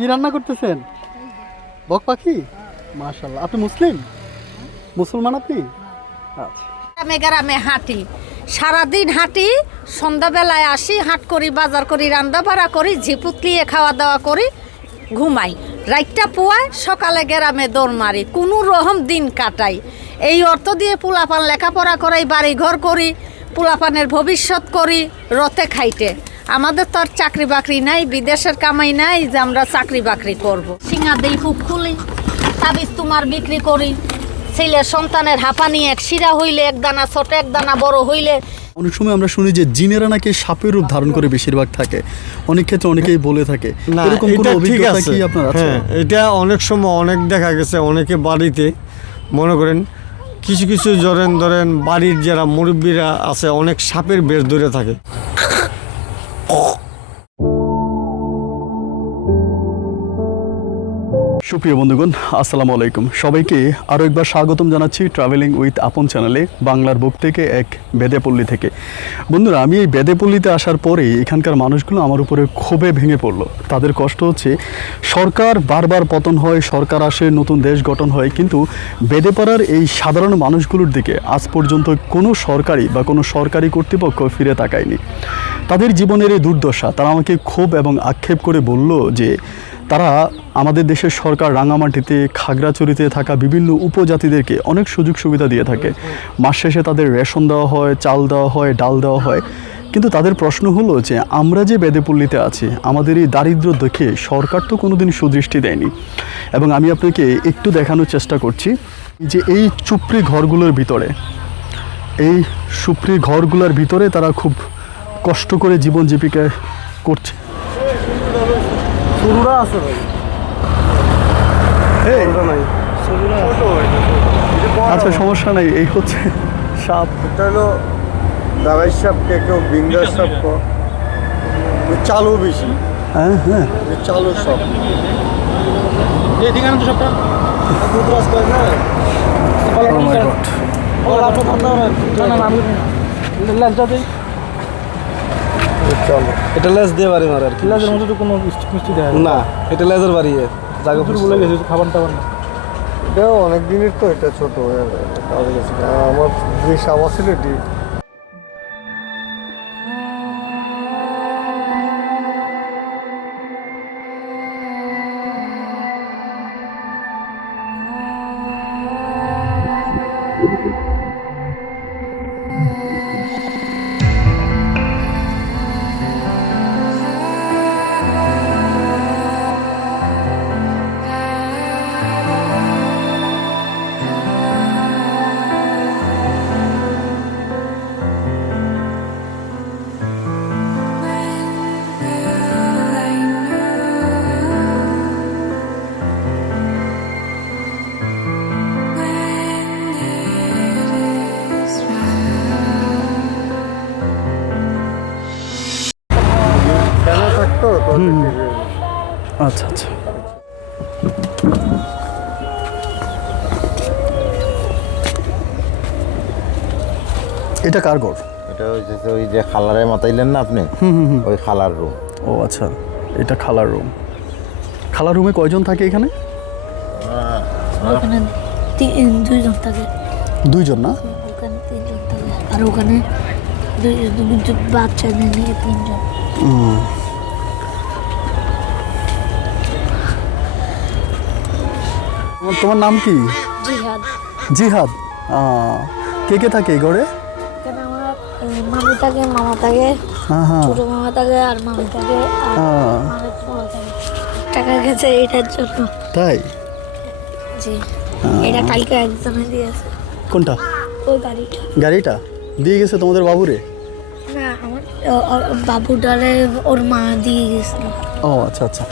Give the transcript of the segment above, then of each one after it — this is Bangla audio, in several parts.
কি রান্না করতেছেন? বক পাখি। মাশাআল্লাহ। আপনি মুসলিম? মুসলমান আপনি? আচ্ছা। গ্রামে গ্রামে হাঁটি, সারাদিন হাঁটি, সন্ধ্যাবেলায় আসি, হাট করি, বাজার করি, রান্না বাড়া করি, ঝিপুতলিয়ে খাওয়া দাওয়া করি, ঘুমাই। রাতটা পোয়ায় সকালে গ্রামে দৌড় মারি, কোনো রকম দিন কাটাই। এই অর্থ দিয়ে পোলাপান লেখাপড়া করাই, বাড়ি ঘর করি, পোলাপানের ভবিষ্যৎ করি রথে খাইতে। আমাদের তো আর চাকরি বাকরি নাই, বিদেশের কামাই নাই যে আমরা চাকরি বাকরি করব। সিঙা দিই খুব খুলি, তাবিজ তোমার বিক্রি করি, ছেলে সন্তানের হাঁপানি এক শিরা হইলে, এক দানা ছোট এক দানা বড় হইলে। অনেক সময় আমরা শুনি যে জিনেরা নাকি সাপের রূপ ধারণ করে বেশিরভাগ থাকে, অনেক ক্ষেত্রে অনেকেই বলে থাকে। না, এরকম কোনো এটা ঠিক অভিজ্ঞতা আছে। কি আপনার আছে? হ্যাঁ, এটা অনেক সময় অনেক দেখা গেছে, অনেকে বাড়িতে মনে করেন কিছু কিছু ধরেন বাড়ির যারা মুরব্বীরা আছে অনেক সাপের বেশ ধরে থাকে। সুপ্রিয় বন্ধুগণ, আসসালামু আলাইকুম। সবাইকে আরও একবার স্বাগতম জানাচ্ছি ট্রাভেলিং উইথ আপন চ্যানেলে, বাংলার বুক থেকে এক বেদেপল্লী থেকে। বন্ধুরা, আমি এই বেদেপল্লীতে আসার পরে এখানকার মানুষগুলো আমার উপরে ক্ষোভে ভেঙে পড়লো। তাদের কষ্ট হচ্ছে, সরকার বারবার পতন হয়, সরকার আসে, নতুন দেশ গঠন হয়, কিন্তু বেদেপাড়ার এই সাধারণ মানুষগুলোর দিকে আজ পর্যন্ত কোনো সরকারি বা কোনো সরকারি কর্তৃপক্ষ ফিরে তাকায়নি। তাদের জীবনের এই দুর্দশা তারা আমাকে ক্ষোভ এবং আক্ষেপ করে বলল যে তারা আমাদের দেশের সরকার রাঙামাটিতে, খাগড়াছড়িতে থাকা বিভিন্ন উপজাতিদেরকে অনেক সুযোগ সুবিধা দিয়ে থাকে। মাস শেষে তাদের রেশন দেওয়া হয়, চাল দেওয়া হয়, ডাল দেওয়া হয়, কিন্তু তাদের প্রশ্ন হলো যে আমরা যে বেদেপল্লীতে আছি, আমাদের এই দারিদ্র দেখে সরকার তো কোনোদিন সুদৃষ্টি দেয়নি। এবং আমি আপনাকে একটু দেখানোর চেষ্টা করছি যে এই চুপড়ি ঘরগুলোর ভিতরে, এই সুপ্রি ঘরগুলোর ভিতরে তারা খুব কষ্ট করে জীবন জীবিকা করছে। আচ্ছা, সমস্যা নাই। এই হচ্ছে সাপ। এটা হলো দাবাই সাপ, কেউ বিঙ্গার সাপ, চালু বেশি। হ্যাঁ হ্যাঁ, চালু সাপ। এটা লেজ দিয়ে বাড়ি মারে আর কি। লেজের মধ্যে তো কোনো মিষ্টি দেয় না, এটা লেজের বাড়ি জায়গা বলে গেছে খাবার টাবার না। এটাও অনেক দিনের তো, এটা ছোট হয়ে গেছে। আমার যে সাপ ছিল এটি কেন থাকতো তো। আচ্ছা আচ্ছা। এটা কার ঘর? এটা হচ্ছে ওই যে খালারে মাতাইলেন না আপনি, ওই খালার রুম। ও আচ্ছা, এটা খালার রুম। খালার রুমে কয়জন থাকে এখানে? ওখানে দুইজন থাকে। দুইজন না? ওখানে তিনজন থাকে, আর ওখানে দুইজন বাচ্চা নিয়ে তিনজন। তোমার নাম কি? জিহাদ। জিহাদ। কে কে থাকে এই ঘরে? এখানে আমার মামি থাকে, মামা থাকে, হ্যাঁ হ্যাঁ। ছোট মামা থাকে, আর মামি থাকে, আর মামির ছোট থাকে। টাকা গেছে এটার জন্য। তাই? জি, এটা কালকে একজনে দিয়েছে। কোনটা? ওই গাড়িটা। গাড়িটা দিয়ে গেছে তোমাদের বাবুরে? না, আমার বাবু ডালে ওর মা দিয়ে গেছিল। ও আচ্ছা আচ্ছা।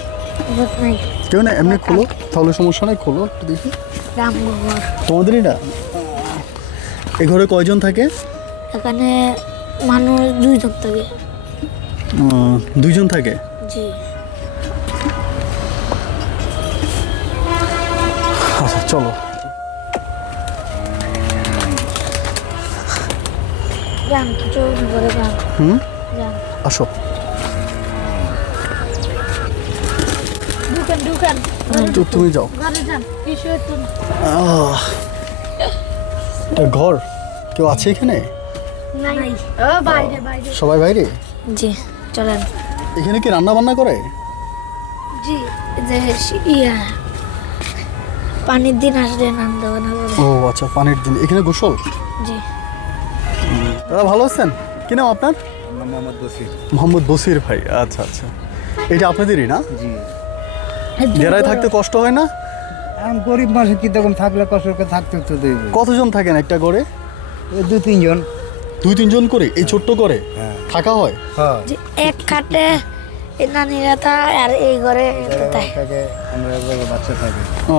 নাই কেউ না, এমনি খোলো তাহলে, সমস্যা নেই, খোলো একটু দেখি। রামগড়। তোমাদেরই না? এই ঘরে কয়জন থাকে? এখানে মানুষ দুইজন থাকে। দুইজন থাকে? জি। আচ্ছা চলো। যান, কিছু করে যান। যান। আসো। ঢুকেন ঢুকেন তুমি যাও। ঘরে যান কিছু একটু এটা ঘর, কেউ আছে এখানে? নাই ও বাইরে বাইরে সবাই বাইরে? জি চলেন। এখানে কি রান্না বান্না করে? জি যে ইয়া পানির দিন আসলে রান্না বান্না করে। ও আচ্ছা, পানির দিন এখানে গোসল। জি দাদা ভালো আছেন? কি নাম আপনার? মোহাম্মদ বসির। মোহাম্মদ বসির ভাই, আচ্ছা আচ্ছা। এটা আপনাদেরই না? জি। ডেরায় থাকতে কষ্ট হয় না? গরিব মানুষ কি তখন থাকলে কষ্ট করে থাকতে তো দেবে। কতজন থাকেন একটা ঘরে? দু তিনজন। 2-3 জন করে এই ছোট্ট করে থাকা হয়? হ্যাঁ যে এক খাটে এই নানিরা থাকে আর এই ঘরে থাকে। আমরা বাচ্চা থাকে। ও,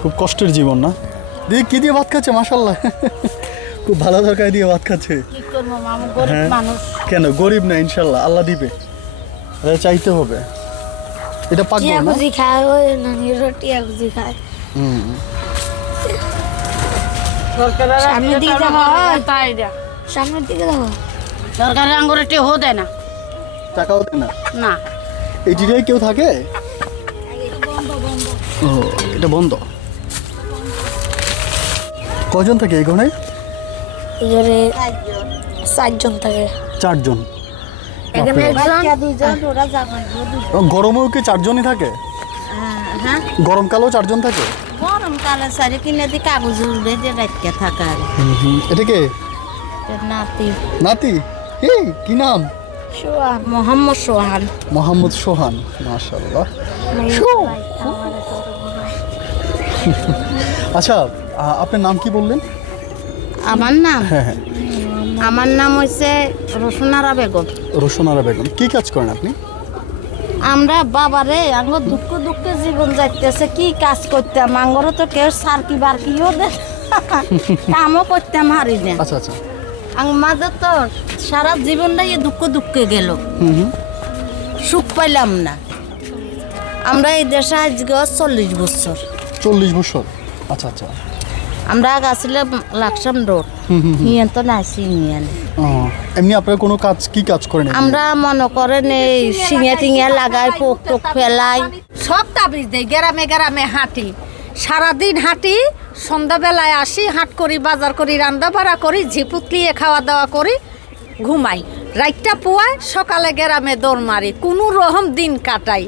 খুব কষ্টের জীবন না? দিদি কি দিয়ে ভাত খাচ্ছে? মাশাল্লাহ, খুব ভালো তরকারি দিয়ে ভাত খাচ্ছে। কি করবো মামু, গরিব হ্যাঁ। মানুষ। কেন গরিব না, ইনশাল্লাহ আল্লাহ দিবে, এটা চাইতে হবে। এটা পাকবে টিয়া না? গুজি খায় ওই নানিরা টিয়া গুজি খায়। হুম। সামনের দিকে যাওয়া হয় সামনের দিকে যাওয়া সরকারের আঙ্গুরে টেহো দেয় না। টাকাও দেয় না? না এই জিনিসটাই কেউ থাকে? ও, এটা বন্ধ। কজন থাকে এই ঘরে? এই ঘরে 4 জন থাকে। 4 জন। এখানে একজন দুইজন ওরা যাবে। গরমেও কি 4 জনই থাকে? হ্যাঁ গরমকালেও 4 জন থাকে? গরমকালে সারি কিনে দি কাগজ উড়ে যে রাখতে থাকা আর এটা কে? নাতি নাতি? এই কি নাম? সোয়ান মোহাম্মদ সোহান। মোহাম্মদ সোহান, মাশাআল্লাহ। আচ্ছা, আপনার নাম কি বললেন? আমার নাম হ্যাঁ হ্যাঁ, আমার নাম হচ্ছে রসুনারা বেগম। রোশনারা বেগম। কি কাজ করেন আপনি? আমরা বাবারে আঙ্গ দুঃখ দুঃখে জীবন যাইতেছে, কি কাজ করতাম? আঙ্গরও তো কেউ সার্কি বার্কিও দে কামও করতাম হারি দেন। আচ্ছা আচ্ছা। আমাদের তো সারা জীবনটাই এই দুঃখ দুঃখে গেল, হুম। সুখ পাইলাম না। আমরা এই দেশে আজকে 40 বছর। 40 বছর? আচ্ছা আচ্ছা। আমরা গেছিলাম লাকসাম রোড, নিয়ে তো নাইছি নিয়ে। ও, এমনি আপনারা কোনো কাজ, কি কাজ করেন? আমরা মনে করেন এই সিঙে টিঙে লাগাই, পোক টোক ফেলাই, সব তাবিজ দেয়। গ্রামে গ্রামে হাঁটি, সারাদিন হাঁটি, সন্ধ্যাবেলায় আসি, হাট করি, বাজার করি, রান্না বাড়া করি, ঝিপুতলিয়ে খাওয়া দাওয়া করি, ঘুমাই। রাতটা পোয়ায় সকালে গ্রামে দৌড় মারি, কোনো রকম দিন কাটাই।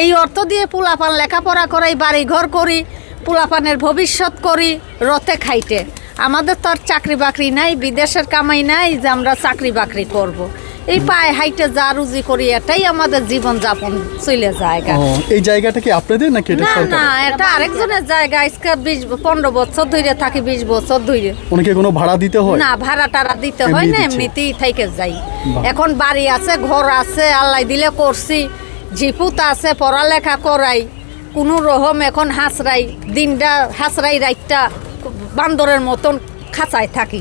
এই অর্থ দিয়ে পোলাপান লেখাপড়া করাই, বাড়ি ঘর করি, পোলাপানের ভবিষ্যৎ করি, রথে খাইতে। আমাদের তো আর চাকরি বাকরি নাই, বিদেশের কামাই নাই যে আমরা চাকরি বাকরি করব। এই পায়ে হাইটে যা রুজি করি এটাই আমাদের জীবন যাপন চলে যায়। ও, এই জায়গাটা কি আপনাদের নাকি এটা না সরকার? না, এটা আরেকজনের জায়গা। আজকে 15 বছর ধরে থাকি, 20 বছর ধরে। ওনাকে কোনো ভাড়া দিতে হয়? না, ভাড়া টাড়া দিতে হয় এমনি না, দিচ্ছে? এমনিতেই থেকে যাই। বাহ। এখন বাড়ি আছে, ঘর আছে, আল্লাহ দিলে করছি, ঝিপুত আছে, পড়ালেখা করাই, কোনো রকম এখন হাসরাই, দিনটা হাসরাই, রাতটা বান্দরের মতন খাঁচায় থাকি।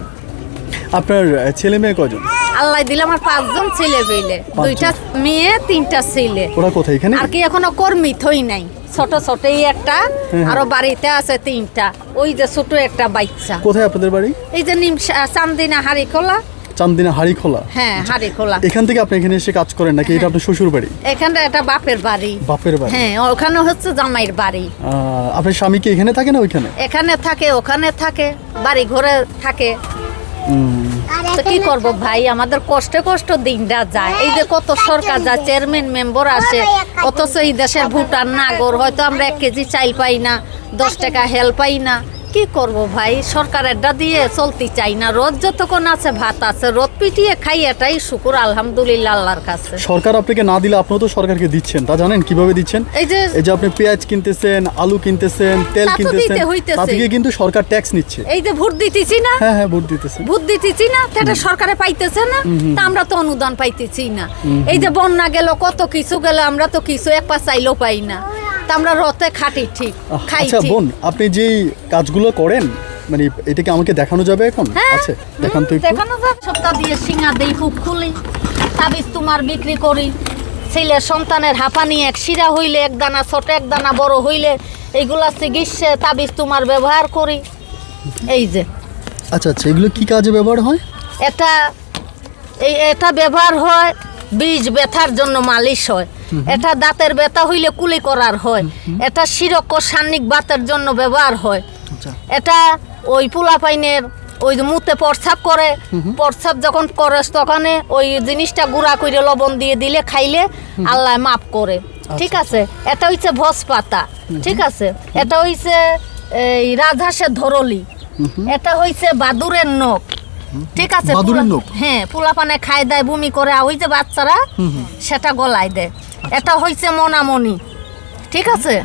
আপনার ছেলে মেয়ে কজন? আল্লাহ দিলে আমার 5 জন ছেলে পেলে, 2টা মেয়ে, 3টা ছেলে। ওরা কোথায়? এখানে? আর কি এখনো কর্মী থই নাই, ছোট ছোট একটা, আরো বাড়িতে আছে 3টা। ওই যে ছোট একটা বাচ্চা। কোথায় আপনাদের বাড়ি? এই যে নিম চান্দিনা হাড়িখোলা। চান্দিনা হাড়িখোলা? হ্যাঁ, হাড়িখোলা। এখান থেকে আপনি এখানে এসে কাজ করেন নাকি এটা আপনার শ্বশুর বাড়ি? এখানটা একটা বাপের বাড়ি। বাপের বাড়ি? হ্যাঁ, ওখানে হচ্ছে জামাইয়ের বাড়ি। আপনার স্বামী কি এখানে থাকে না ওইখানে? এখানে থাকে, ওখানে থাকে, বাড়ি ঘরে থাকে। তো কি করব ভাই, আমাদের কষ্টে কষ্ট দিনটা যায়। এই যে কত সরকার যায়, চেয়ারম্যান মেম্বার আসে, অথচ এই দেশের ভুটান নাগর, হয়তো আমরা 1 কেজি চাইল পাই না, 10 টাকা হেল পাই না। কি করব ভাই, সরকারেরটা দিয়ে চলতে চাই না। রোদ যতক্ষণ আছে ভাত আছে, রোদ পিটিয়ে খাই, এটাই শুকুর আলহামদুলিল্লাহ আল্লাহর কাছে। সরকার আপনাকে না দিলে আপনিও তো সরকারকে দিচ্ছেন, তা জানেন কিভাবে দিচ্ছেন? এই যে আপনি পেঁয়াজ কিনতেছেন, আলু কিনতেছেন, তেল তা তো কিনতেছেন, দিতে হইতেছে। তা থেকে কিন্তু সরকার ট্যাক্স নিচ্ছে। এই যে ভোট দিতেছি না, হ্যাঁ হ্যাঁ, ভোট দিতেছে। ভোট দিতেছি না, সেটা সরকারে পাইতেছে না, তা আমরা তো অনুদান পাইতেছি না। এই যে বন্যা গেল, কত কিছু গেল, আমরা তো কিছু এক পা চাইলেও পাই না। তা আমরা রথে খাটি ঠিক, খাই আচ্ছা ঠিক। বোন, আপনি যেই কাজগুলো করেন, মানে এটাকে আমাকে দেখানো যাবে এখন? হ্যাঁ। আছে, দেখান তো একটু। দেখানো যাবে। সপ্তাহ দিয়ে সিঙ্গা দেই, হুক খুলি, তাবিজ তোমার বিক্রি করি। ছেলে সন্তানের হাঁপানি, এক শিরা হইলে, এক দানা ছোট, এক দানা বড় হইলে, এইগুলা চিকিৎসা তাবিজ তোমার ব্যবহার করি। এই যে আচ্ছা আচ্ছা, এগুলো কি কাজে ব্যবহার হয়? এটা ব্যবহার হয়, বীজ ব্যথার জন্য মালিশ হয়। এটা দাঁতের ব্যথা হইলে কুলি করার হয়, এটা শিরক ও সান্নিক বাতের জন্য ব্যবহার হয়, আচ্ছা এটা ওই পোলাপাইনের ওই যে মুতে প্রস্রাব করে, প্রস্রাব যখন করে তখন ওই জিনিসটা গুঁড়া করে লবণ দিয়ে দিলে খাইলে আল্লাহ মাফ করে। ঠিক আছে, এটা হইছে ভোজ পাতা। ঠিক আছে, এটা হইছে এই রাজহাঁসের ধরলি, এটা হইছে বাদুরের নখ। ঠিক আছে, বাদুড়ের নখ? হ্যাঁ, পোলাপানে খায় দেয়, বমি করে, আর ওই যে বাচ্চারা সেটা গলায় দেয়। এটা হইছে মনামনি। ঠিক আছে,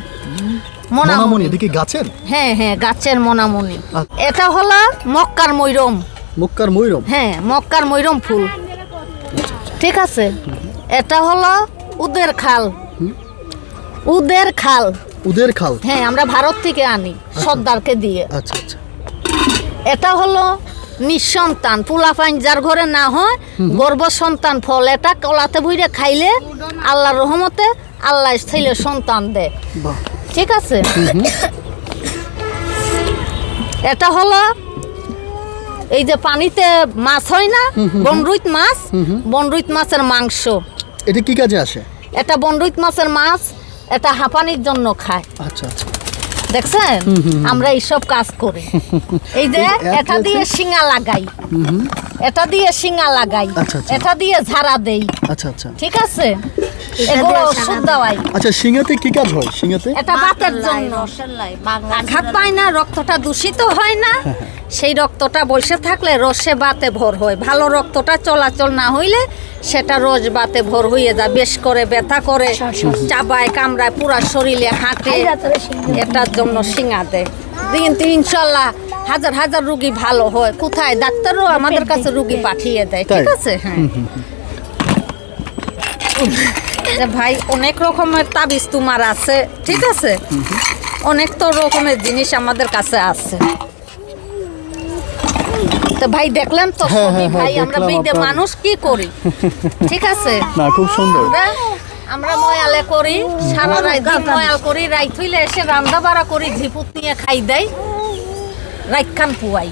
মনামনি এটা কি গাছের? হ্যাঁ হ্যাঁ, গাছের মনামনি। আচ্ছা। এটা হলো মক্কার ময়ূরম। মক্কার ময়ূরম? হ্যাঁ, মক্কার ময়ূরম ফুল। ঠিক আছে, এটা হলো উদের খাল। উদের খাল, উদের খাল? হ্যাঁ, আমরা ভারত থেকে আনি সর্দারকে দিয়ে। আচ্ছা আচ্ছা। এটা হলো নিঃসন্তান পোলাপাইন যার ঘরে না হয় গর্ভ সন্তান ফল, এটা কলাতে ভুইরে খাইলে আল্লাহর রহমতে আল্লাহ ছেলে সন্তান দেয়। বাহ। ঠিক আছে, এটা হলো এই যে পানিতে মাছ হয় না, বনরুইত মাছ, বনরুইত মাছের মাংস। এটা কি কাজে আসে? এটা বনরুইত মাছের মাছ, এটা হাঁপানির জন্য খায়। আচ্ছা আচ্ছা। দেখছেন, আমরা এইসব কাজ করি। এই যে এটা দিয়ে শিঙা লাগাই, এটা দিয়ে শিঙা লাগাই, আচ্ছা, আচ্ছা। এটা দিয়ে ঝাড়া দেই। আচ্ছা আচ্ছা। ঠিক আছে, এগুলো ওষুধ দেওয়াই। আচ্ছা, শিঙাতে কি কাজ হয়? শিঙাতে এটা বাতের জন্য আঘাত পায় না, রক্তটা দূষিত হয় না, সেই রক্তটা বসে থাকলে রসে বাতে ভর হয়। ভালো রক্তটা চলাচল না হইলে সেটা রস বাতে ভর হয়ে যায়, বেশ করে ব্যথা করে, চাবায় কামড়ায়, পুরা শরীরে হাঁটে। এটার জন্য শিঙা দেয়। কিন্তু ইনশাল্লাহ হাজার হাজার রুগী ভালো হয়। কোথায় ডাক্তারও আমাদের কাছে রুগী পাঠিয়ে দেয়। ঠিক আছে, হ্যাঁ ভাই, অনেক রকমের তাবিজ তোমার আছে। ঠিক আছে, অনেক তো রকমের জিনিস আমাদের কাছে আছে। তো ভাই দেখলেন তো সবই ভাই, আমরা বিদে মানুষ কি করি। ঠিক আছে, না, খুব সুন্দর। আমরা ময়ালে করি, সারা রাত দিন ময়াল করি, রাইত হইলে এসে রান্না বাড়া করি, ঝিপুত নিয়ে খাই দেয়, রাইত খান পুয়াই।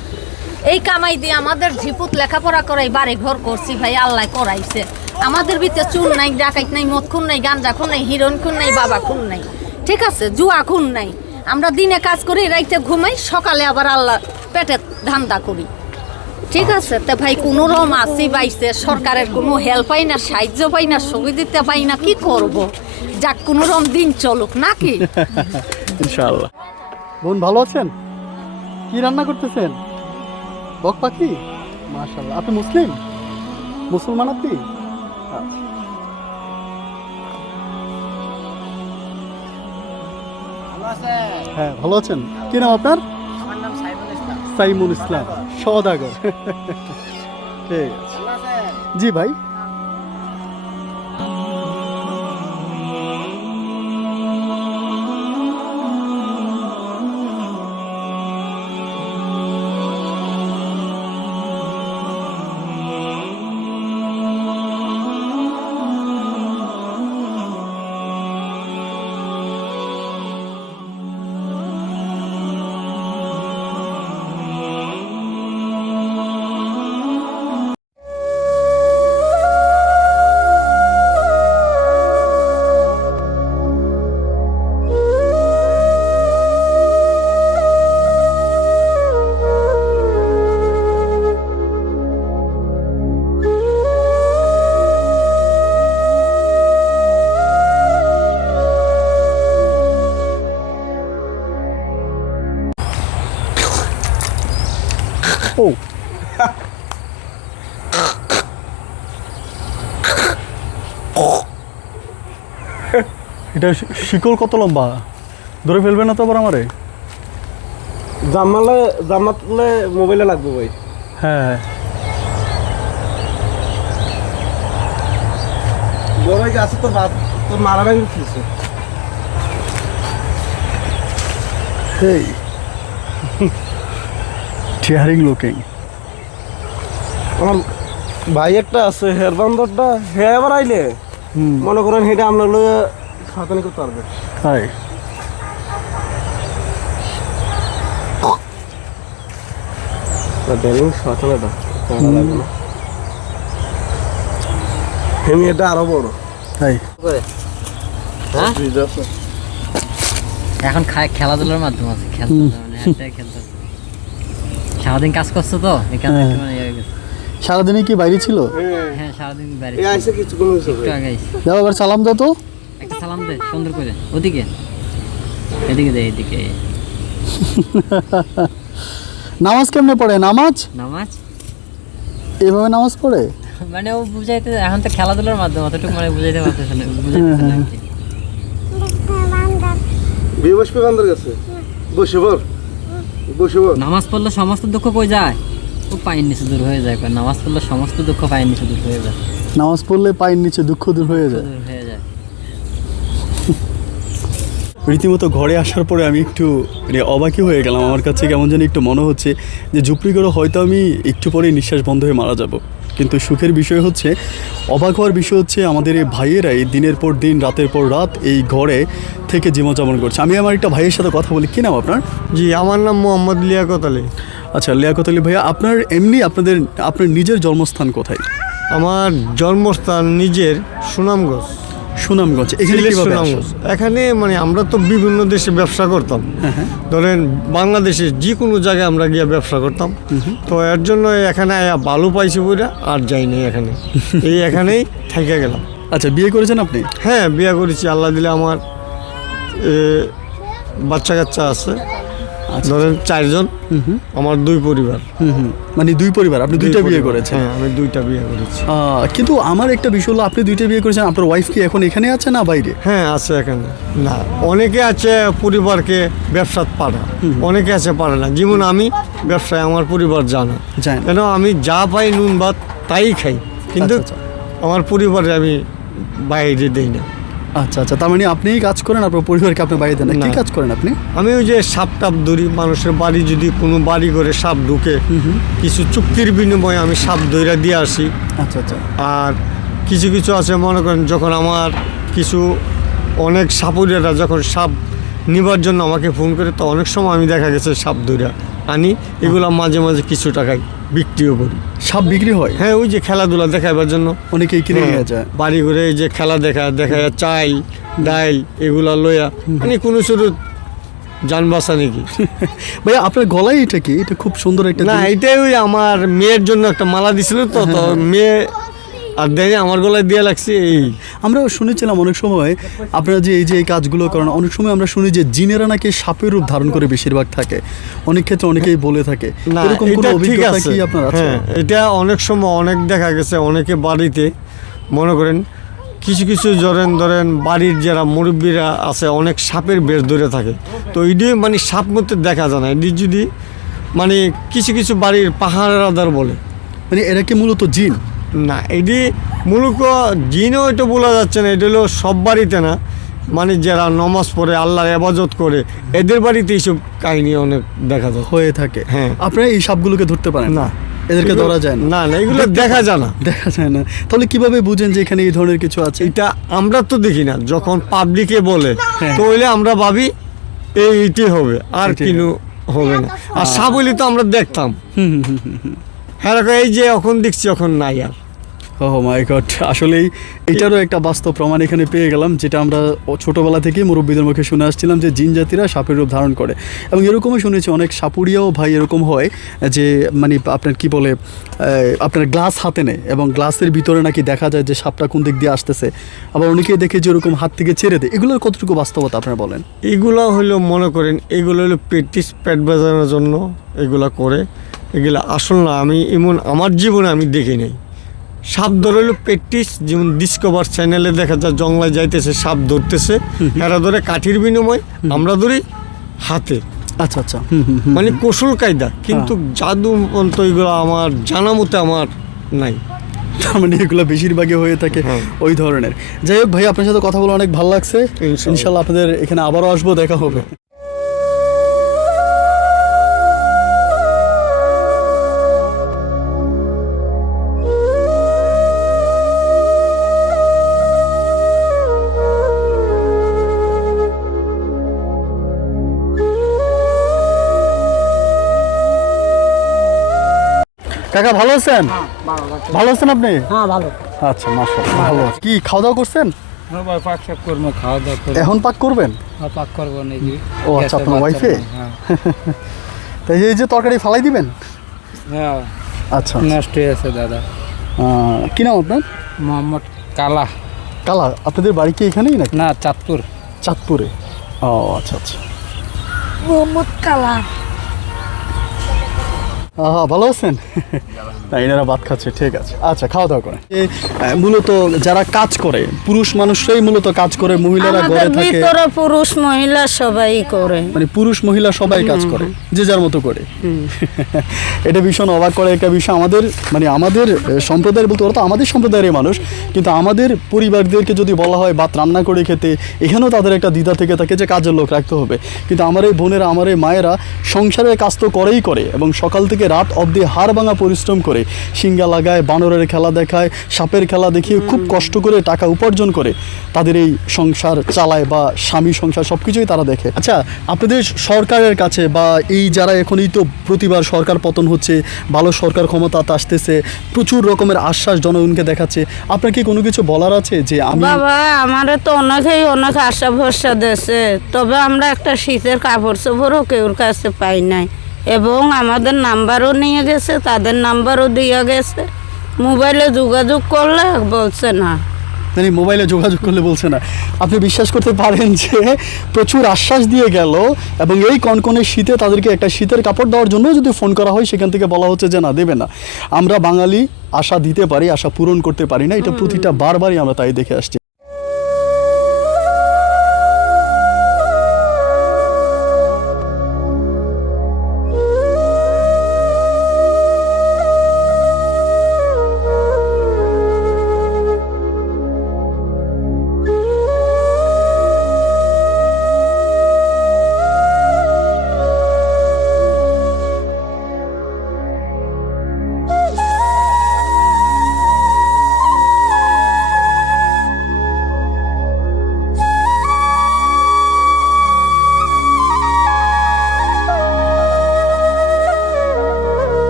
এই কামাই দিয়ে আমাদের ঝিপুত লেখাপড়া করাই, বাড়ি ঘর করছি ভাই, আল্লাহ করাইছে। আমাদের ভিতরে চুন নাই, ডাকাইত নাই, মদ খুন নাই, গাঞ্জা খুন নাই, হিরোইন খুন নাই, বাবা খুন নাই। ঠিক আছে, জুয়া খুন নাই। আমরা দিনে কাজ করি, রাইতে ঘুমাই, সকালে আবার আল্লাহ পেটে ধান্দা করি। ঠিক আছে, তো ভাই কোনো রকম আসি বাইছে, সরকারের কোনো হেল্প পাই না, সাহায্য পাই না, সুবিধা পাই না, কি করব? যাক, কোনো রকম দিন চলুক নাকি। ইনশাআল্লাহ। বোন ভালো আছেন? কি রান্না করতেছেন? বক পাখি? মাশাআল্লাহ। আপনি মুসলিম? মুসলমান আপনি? আচ্ছা। হ্যাঁ, ভালো আছেন? কি নাম আপনার? আমার নাম সাইমুল ইসলাম। সাইমুল ইসলাম সওদাগর। ঠিক আছে। জি ভাই। ও, এটা শিকল কত লম্বা? ধরে ফেলবে না তো আবার আমারে? জামাতলে মোবাইলে লাগবে ভাই। হ্যাঁ, বড় গাছে তোর মারা ভেঙে ফেলছে। এই টিয়ারিং লুকিং। আমার ভাই একটা আছে, হেয়ার বান্দরটা, হে আবার আইলে মনে করেন হেটা আমরা খাতানি করতে পারবে। হাই, ড্যারিং শতানাটা লাগবে না। হেমি এটা আরো বড়। হাই। হ্যাঁ? অসুবিধা আছে? এখন খেলাধুলার মাধ্যমে আছে, খেলতে মানে একটাই খেলতে। সারাদিন কাজ করছো তো এই কারণে একটু মানে ইয়ে হয়ে গেছে। সারাদিনে কি বাইরে ছিল? হ্যাঁ সারাদিন বাইরে এই আইসে কিছুক্ষণ হয়েছে একটু আগে আইছি। যাও আবার সালাম দাও তো। একটা সালাম দে সুন্দর করে, ওদিকে এদিকে দে, এদিকে। নামাজ কেমনে পড়ে? নামাজ নামাজ এভাবে নামাজ পড়ে? মানে ও বুঝাইতে, এখন তো খেলাধুলার মাধ্যমে অতটুকু মানে বুঝাইতে পারতেছে না, বুঝাইতেছে না আর কি। বিয়ে বসবে বান্ধব গেছে, বসে পর, বসে পর। নামাজ পড়লে সমস্ত দুঃখ কই যায়? ও পায়ের নিচে দূর হয়ে যায়। নামাজ পড়লে সমস্ত দুঃখ পায়ের নিচে দূর হয়ে যায়, নামাজ পড়লে পায়ের নিচে দুঃখ দূর হয়ে যায়। দূর হয়ে যায়। রীতিমতো ঘরে আসার পরে আমি একটু মানে অবাকই হয়ে গেলাম। আমার কাছে কেমন যেন একটু মনে হচ্ছে যে ঝুপড়ি করে হয়তো আমি একটু পরেই নিঃশ্বাস বন্ধ হয়ে মারা যাব। কিন্তু সুখের বিষয় হচ্ছে, অবাক হওয়ার বিষয় হচ্ছে আমাদের এই ভাইয়েরাই দিনের পর দিন রাতের পর রাত এই ঘরে থেকে জীবনযাপন করছে। আমি আমার একটা ভাইয়ের সাথে কথা বলি। কী নাম আপনার? জি, আমার নাম মোহাম্মদ লিয়াকত আলী। আচ্ছা, লিয়াকত আলী ভাইয়া, আপনার এমনি আপনার নিজের জন্মস্থান কোথায়? আমার জন্মস্থান নিজের সুনামগঞ্জ। সুনামগঞ্জ। এখানে সিলেট কিভাবে আসেন? সুনামগঞ্জ। এখানে মানে আমরা তো বিভিন্ন দেশে ব্যবসা করতাম, ধরেন বাংলাদেশে যে কোনো জায়গায় আমরা গিয়ে ব্যবসা করতাম। তো এর জন্য এখানে ভালো পাইছি বইটা আর যাই নাই এখানে, এখানেই থেকে গেলাম। আচ্ছা, বিয়ে করেছেন আপনি? হ্যাঁ, বিয়ে করেছি, আল্লাহ দিলে আমার বাচ্চা কাচ্চা আছে, ধরেন 4 জন, আমার 2 পরিবার। মানে 2 পরিবার, আপনি 2টা বিয়ে করেছেন? হ্যাঁ, আমি 2টা বিয়ে করেছি। কিন্তু আমার একটা বিষয় হলো, আপনি 2টা বিয়ে করেছেন, আপনার ওয়াইফ কি এখন এখানে আছে না বাইরে? হ্যাঁ, আছে এখানে। না, অনেকে আছে পরিবারকে ব্যবসা পারে, অনেকে আছে পারে না। যেমন আমি ব্যবসায় আমার পরিবার জানা যায় না। কেন, আমি যা পাই নুন ভাত তাই খাই, কিন্তু আচ্ছা, আমার পরিবারে আমি বাইরে দেই না। আচ্ছা আচ্ছা, তার মানে আপনিই কাজ করেন, আপনার পরিবারকে আপনি বাইরে দেন না? কি না। কাজ করেন আপনি? আমি ওই যে সাপ টাপ ধরি, মানুষের বাড়ি যদি কোনো বাড়ি করে সাপ ঢুকে, কিছু চুক্তির বিনিময়ে আমি সাপ ধইরা দিয়ে আসি। আচ্ছা আচ্ছা। আর কিছু কিছু আছে, মনে করেন যখন আমার কিছু অনেক সাপুরেরা যখন সাপ নিবার জন্য আমাকে ফোন করে, তো অনেক সময় আমি দেখা গেছে সাপ ধইরা আনি, এগুলো মাঝে মাঝে কিছু টাকায় বিক্রিও করি। সাপ বিক্রি হয়? হ্যাঁ, ওই যে খেলাধুলা দেখাবার জন্য অনেকেই কিনে নিয়ে যায়। বাড়ি ঘুরে এই যে খেলা দেখা চাই ডাইল এগুলা লইয়া, মানে কোনো শুরু যান বাসা নাকি। ভাইয়া, আপনার গলায় এটা কি? এটা খুব সুন্দর একটা না, জিনিস। এটাই ওই আমার মেয়ের জন্য একটা মালা দিছিল, তো মেয়ে আর দেয় আমার গলায় দিয়ে লাগছে। এই আমরা শুনেছিলাম অনেক সময় আপনারা যে এই কাজগুলো করেন, অনেক সময় আমরা শুনি যে জিনেরা নাকি সাপের রূপ ধারণ করে বেশিরভাগ থাকে, অনেক ক্ষেত্রে অনেকেই বলে থাকে। না, এরকম কোনো এটা ঠিক অভিজ্ঞতা আছে। কি আপনার আছে? হ্যাঁ, এটা অনেক সময় অনেক দেখা গেছে, অনেকে বাড়িতে মনে করেন কিছু কিছু ধরেন বাড়ির যারা মুরব্বীরা আছে, অনেক সাপের বেশ ধরে থাকে। তো এটি মানে সাপ মধ্যে দেখা যায় না, এটি যদি মানে কিছু কিছু বাড়ির পাহাড়ের আধার বলে। মানে এরা কি মূলত জিন? না, এটি মূলত জিনও এটা বলা যাচ্ছে না, এটা হলো সব বাড়িতে না, মানে যারা নমাজ পড়ে আল্লাহর ইবাদত করে এদের বাড়িতে এইসব কাহিনী অনেক দেখা যায় হয়ে থাকে। হ্যাঁ। আপনারা এই সাপগুলোকে ধরতে পারেন না, এদেরকে এগুলো- ধরা যায় না? না না, এগুলো দেখা যায় না। দেখা যায় না। তাহলে কিভাবে বুঝেন যে এখানে এই ধরনের কিছু আছে? এটা আমরা তো দেখি না, যখন পাবলিকে বলে হ্যাঁ। তো হইলে আমরা ভাবি এইটি হবে, আর এটাই কিনু হবে না। আর সাপ হইলে তো আমরা দেখতাম, হ্যাঁ এই যে এখন দেখছি এখন নাই আর। ও মাই গড, আসলেই এটারও একটা বাস্তব প্রমাণ এখানে পেয়ে গেলাম, যেটা আমরা ছোটোবেলা থেকেই মুরব্বীদের মুখে শুনে আসছিলাম যে জিন জাতিরা সাপের রূপ ধারণ করে। এবং এরকমই শুনেছি অনেক সাপুরিয়াও ভাই এরকম হয় যে মানে আপনার কি বলে, আপনার গ্লাস হাতে নেয় এবং গ্লাসের ভিতরে নাকি দেখা যায় যে সাপটা কোন দিক দিয়ে আসতেছে, আবার অনেকেই দেখে যে এরকম হাত থেকে ছেড়ে দেয়। এগুলোর কতটুকু বাস্তবতা আপনারা বলেন? এগুলো হলো মনে করেন এগুলো হলো পেট বাজানোর জন্য এগুলা করে, এগুলা আসল না। আমি এমন আমার জীবনে আমি দেখি নাই। সাপ ধরে হলো প্র্যাকটিস, যেমন ডিসকভার চ্যানেলে দেখা যায় জঙ্গলায় যাইতেছে সাপ ধরতেছে, এরা ধরে কাঠির বিনিময়, আমরা ধরি হাতে। আচ্ছা আচ্ছা। মানে কৌশল কায়দা, কিন্তু জাদু মন্ত্র এগুলো আমার জানা মতে আমার নাই। তার মানে এগুলো বেশিরভাগই হয়ে থাকে ওই ধরনের। যাই হোক ভাই, আপনার সাথে কথা বলে অনেক ভালো লাগছে। ইনশাল্লাহ আপনাদের এখানে আবারও আসবো, দেখা হবে। কাকা ভালো আছেন? ভালো আছেন আপনি? হ্যাঁ, ভালো। আচ্ছা, মাশাআল্লাহ ভালো আছি। কি খাওয়া দাওয়া করছেন? ভাই পাক শাক করবো, খাওয়া দাওয়া করবো। এখন পাক করবেন? পাক করবো নাকি? ও আচ্ছা, আপনার ওয়াইফে? তাই এই যে তরকারি ফালাই দিবেন? হ্যাঁ, আচ্ছা নষ্ট হয়ে আছে দাদা। কি নাম আপনার? মোহাম্মদ কালা। কালা। আপনাদের বাড়ি কি এখানেই নাকি? না, চাঁদপুর। চাঁদপুরে। ও আচ্ছা আচ্ছা। মোহাম্মদ কালা। ভালো আছেন? না, এনারা ভাত খাচ্ছে, ঠিক আছে। আচ্ছা, খাওয়া দাওয়া করেন। মূলত যারা কাজ করে পুরুষ মানুষরাই মূলত কাজ করে, মহিলারা ঘরে আমাদের থাকে। ভিতরে পুরুষ মহিলা সবাই করে। মানে পুরুষ মহিলা সবাই কাজ করে, যে যার মতো করে। এটা ভীষণ অবাক করে একটা বিষয়। আমাদের মানে আমাদের সম্প্রদায়ের বলতে, ওরা তো আমাদের সম্প্রদায়ের মানুষ, কিন্তু আমাদের পরিবারদেরকে যদি বলা হয় ভাত রান্না করে খেতে, এখানেও তাদের একটা দ্বিধা থেকে থাকে যে কাজের লোক রাখতে হবে। কিন্তু আমার এই বোনেরা, আমার এই মায়েরা সংসারের কাজ তো করেই করে, এবং সকাল থেকে রাত অবধি হাড় ভাঙা পরিশ্রম করে, সিঙ্গা লাগায়, বানরের খেলা দেখায়, সাপের খেলা দেখিয়ে খুব কষ্ট করে টাকা উপার্জন করে তাদের এই সংসার চালায়, বা স্বামী সংসার সব কিছুই তারা দেখে। আচ্ছা, আপনাদের সরকারের কাছে বা এই যারা এখনই তো প্রতিবার সরকার পতন হচ্ছে, ভালো সরকার ক্ষমতাতে আসতেছে, প্রচুর রকমের আশ্বাস জনগণকে দেখাচ্ছে, আপনার কি কোনো কিছু বলার আছে? যে আমি বাবা, আমারে তো অনেক আশা ভরসা দিয়েছে, তবে আমরা একটা শীতের কাপড় চোপড়ও কেউর কাছে পাই নাই, এবং আমাদের নাম্বারও নিয়ে গেছে, তাদের নাম্বারও দিয়ে গেছে। মোবাইলে যোগাযোগ করলে বলছে না। মানে মোবাইলে যোগাযোগ করলে বলছে না। আপনি বিশ্বাস করতে পারেন যে প্রচুর আশ্বাস দিয়ে গেল, এবং এই কনকনে শীতে তাদেরকে একটা শীতের কাপড় দেওয়ার জন্য যদি ফোন করা হয়, সেখান থেকে বলা হচ্ছে যে না, দেবে না। আমরা বাঙালি আশা দিতে পারি, আশা পূরণ করতে পারি না, এটা প্রতিটা বারবারই আমরা তাই দেখে আসছি।